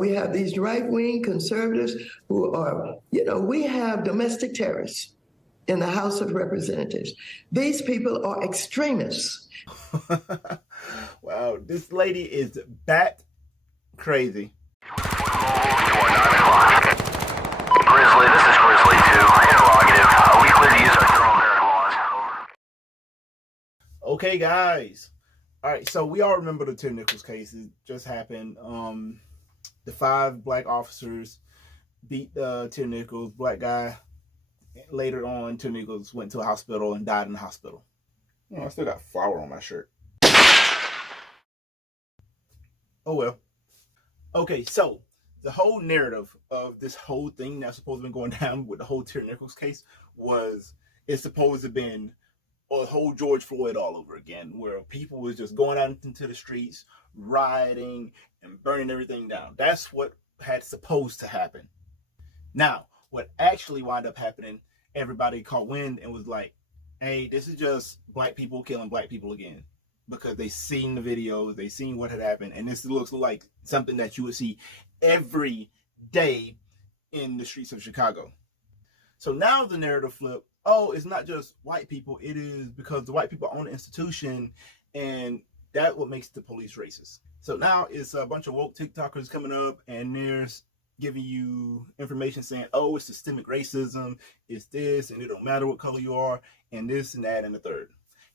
We have these right-wing conservatives who are, we have domestic terrorists in the House of Representatives. These people are extremists. Wow, this lady is bat crazy. Grizzly, this is Grizzly 2. Interrogative. We clear to use our thermal barrack laws. Okay, guys. All right, so we all remember the Tyre Nichols case. It just happened. The 5 black officers beat Tyre Nichols, black guy. Later on, Tyre Nichols went to a hospital and died in the hospital. Oh, I still got flour on my shirt. Oh well. Okay, so the whole narrative of this whole thing that's supposed to be going down with the whole Tyre Nichols case it's supposed to have been a whole George Floyd all over again, where people was just going out into the streets, rioting and burning everything down. That's what had supposed to happen. Now, what actually wound up happening, everybody caught wind and was like, hey, this is just black people killing black people again. Because they seen the videos, they seen what had happened, and this looks like something that you would see every day in the streets of Chicago. So now the narrative flip, oh, it's not just white people, it is because the white people own the institution, and that's what makes the police racist. So now it's a bunch of woke TikTokers coming up, and there's giving you information saying, oh, it's systemic racism, it's this, and it don't matter what color you are, and this and that and the third.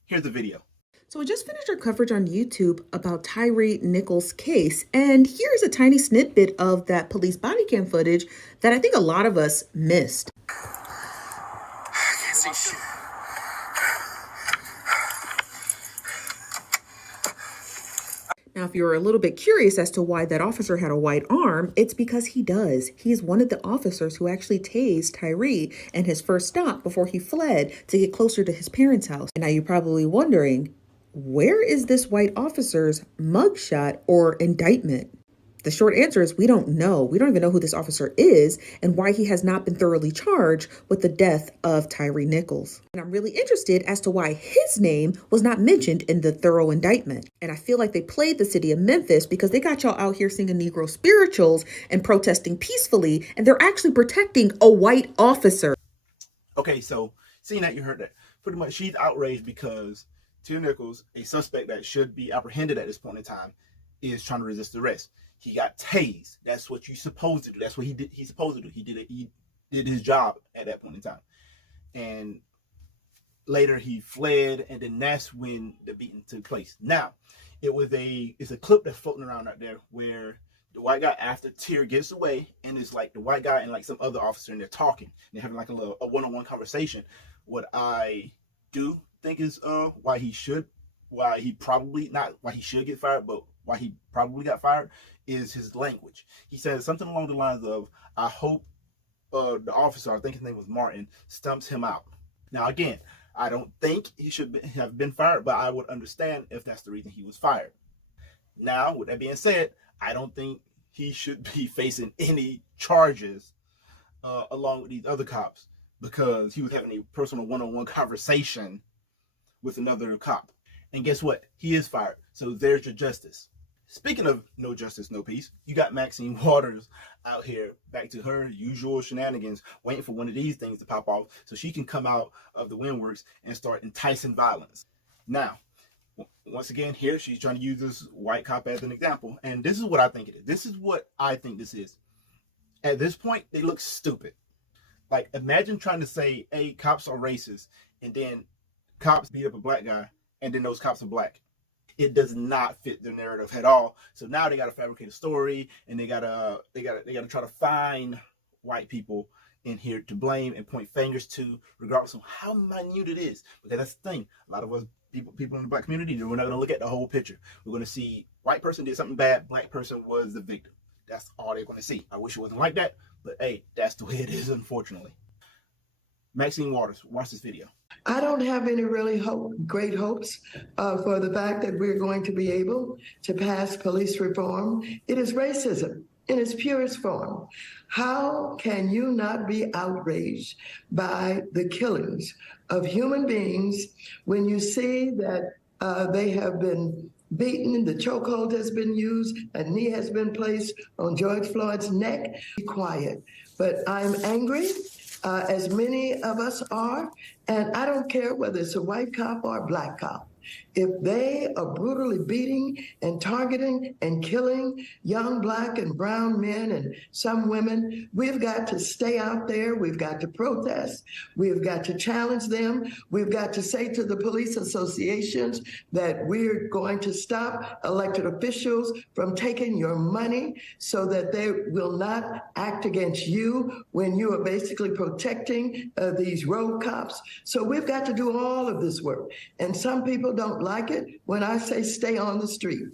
Here's the video. So we just finished our coverage on YouTube about Tyre Nichols' case, and here's a tiny snippet of that police body cam footage that I think a lot of us missed. I can't see shit. Now, if you're a little bit curious as to why that officer had a white arm, it's because he does. He's one of the officers who actually tased Tyre in his first stop before he fled to get closer to his parents' house. And now you're probably wondering, where is this white officer's mugshot or indictment? The short answer is we don't know. We don't even know who this officer is and why he has not been thoroughly charged with the death of Tyre Nichols. And I'm really interested as to why his name was not mentioned in the thorough indictment. And I feel like they played the city of Memphis because they got y'all out here singing Negro spirituals and protesting peacefully, and they're actually protecting a white officer. Okay, so seeing that, you heard that. Pretty much she's outraged because Tyre Nichols, a suspect that should be apprehended at this point in time, is trying to resist arrest. He got tased. That's what you're supposed to do. That's what he did. He's supposed to do. He did his job at that point in time. And later he fled, and then that's when the beating took place. Now, it's a clip that's floating around out there where the white guy, after Tyre gets away, and it's like the white guy and like some other officer, and they're talking. And they're having like a one-on-one conversation. What I do think is why he should get fired, but why he probably got fired is his language. He says something along the lines of, I hope the officer, I think his name was Martin, stumps him out. Now again, I don't think he should have been fired, but I would understand if that's the reason he was fired. Now, with that being said, I don't think he should be facing any charges along with these other cops, because he was having a personal one-on-one conversation with another cop. And guess what? He is fired. So there's your justice. Speaking of no justice, no peace, you got Maxine Waters out here back to her usual shenanigans, waiting for one of these things to pop off so she can come out of the windworks and start enticing violence. Now, once again, here she's trying to use this white cop as an example. And this is what I think it is. This is what I think this is. At this point, they look stupid. Like, imagine trying to say, hey, cops are racist, and then cops beat up a black guy, and then those cops are black. It does not fit their narrative at all. So now they got to fabricate a story, and they gotta try to find white people in here to blame and point fingers to, regardless of how minute it is. Because that's the thing. A lot of us people in the black community, we're not going to look at the whole picture. We're going to see white person did something bad, black person was the victim. That's all they're going to see. I wish it wasn't like that, but hey, that's the way it is, unfortunately. Maxine Waters, watch this video. I don't have any really great hopes for the fact that we're going to be able to pass police reform. It is racism in its purest form. How can you not be outraged by the killings of human beings when you see that they have been beaten, the chokehold has been used, a knee has been placed on George Floyd's neck. Be quiet. But I'm angry, as many of us are, and I don't care whether it's a white cop or a black cop. If they are brutally beating and targeting and killing young black and brown men and some women, we've got to stay out there. We've got to protest. We've got to challenge them. We've got to say to the police associations that we're going to stop elected officials from taking your money so that they will not act against you when you are basically protecting these road cops. So we've got to do all of this work. And some people don't like it when I say stay on the street,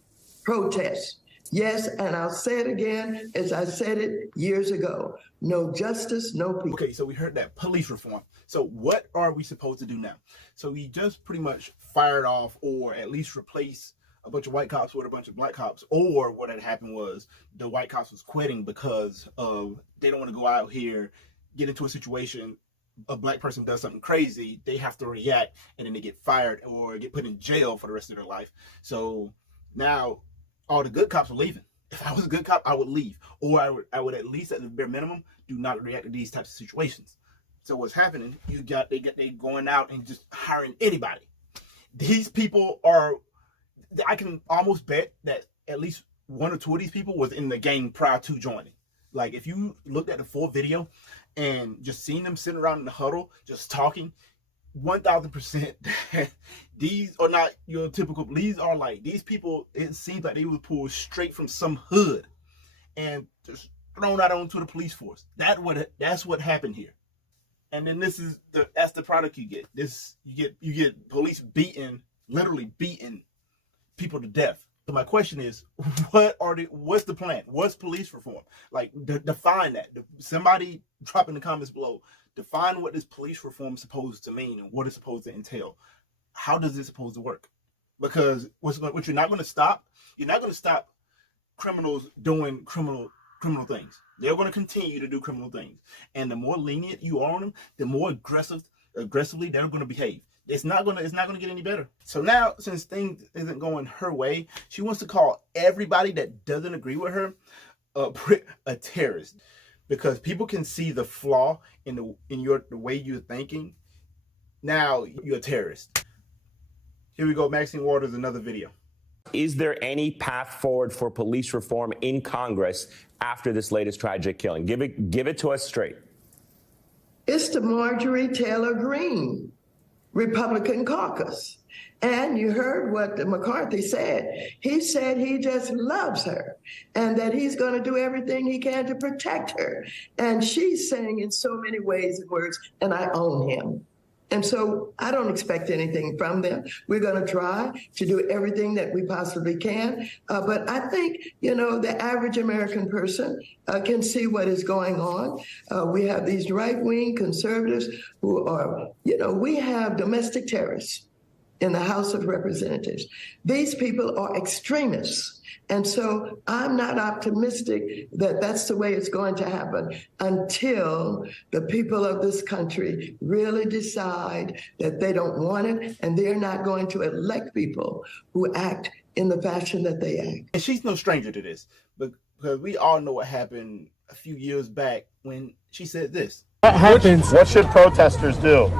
protest. Yes, and I'll say it again as I said it years ago. No justice, no peace. Okay, so we heard that police reform. So what are we supposed to do now? So we just pretty much fired off, or at least replace a bunch of white cops with a bunch of black cops. Or what had happened was the white cops was quitting because of they don't want to go out here, get into a situation, a black person does something crazy, they have to react, and then they get fired or get put in jail for the rest of their life. So now all the good cops are leaving. If I was a good cop, I would leave, or I would at least, at the bare minimum, do not react to these types of situations. So what's happening? They going out and just hiring anybody. These people are. I can almost bet that at least one or two of these people was in the gang prior to joining. Like if you looked at the full video and just seeing them sitting around in the huddle, just talking, 1000% these are not your typical, these are like, these people, it seems like they were pulled straight from some hood and just thrown out onto the police force. That's what happened here. And then that's the product you get. You get police beating, literally beating people to death. So my question is, what's the plan? What's police reform? Like, define that. Somebody drop in the comments below. Define what this police reform is supposed to mean and what it's supposed to entail. How does this supposed to work? Because what you're not going to stop, criminals doing criminal things. They're going to continue to do criminal things. And the more lenient you are on them, the more aggressively they're going to behave. It's not going to get any better. So now, since things isn't going her way, she wants to call everybody that doesn't agree with her a terrorist, because people can see the flaw in the way you're thinking. Now you're a terrorist. Here we go, Maxine Waters, another video. Is there any path forward for police reform in Congress after this latest tragic killing? Give it to us straight. It's the Marjorie Taylor Greene Republican caucus. And you heard what McCarthy said. He said he just loves her and that he's going to do everything he can to protect her. And she's saying in so many ways and words, and I own him. And so I don't expect anything from them. We're going to try to do everything that we possibly can. But I think, the average American person can see what is going on. We have these right-wing conservatives who are, we have domestic terrorists in the House of Representatives. These people are extremists. And so I'm not optimistic that that's the way it's going to happen until the people of this country really decide that they don't want it and they're not going to elect people who act in the fashion that they act. And she's no stranger to this, because we all know what happened a few years back when she said this. What happens? What should protesters do?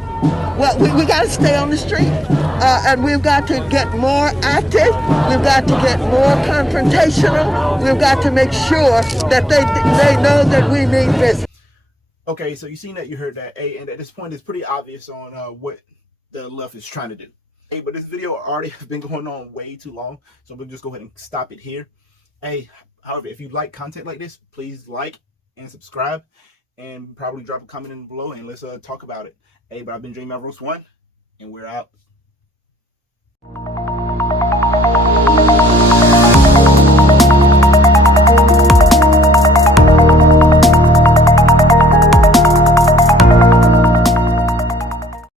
Well, we got to stay on the street, and we've got to get more active. We've got to get more confrontational. We've got to make sure that they know that we mean business. Okay, so you seen that, you heard that. Hey, and at this point, it's pretty obvious on what the left is trying to do. Hey, but this video already has been going on way too long, so we'll just go ahead and stop it here. Hey, however, if you like content like this, please like and subscribe. And probably drop a comment in below and let's talk about it. Hey, but I've been Dream Roast 1, and we're out.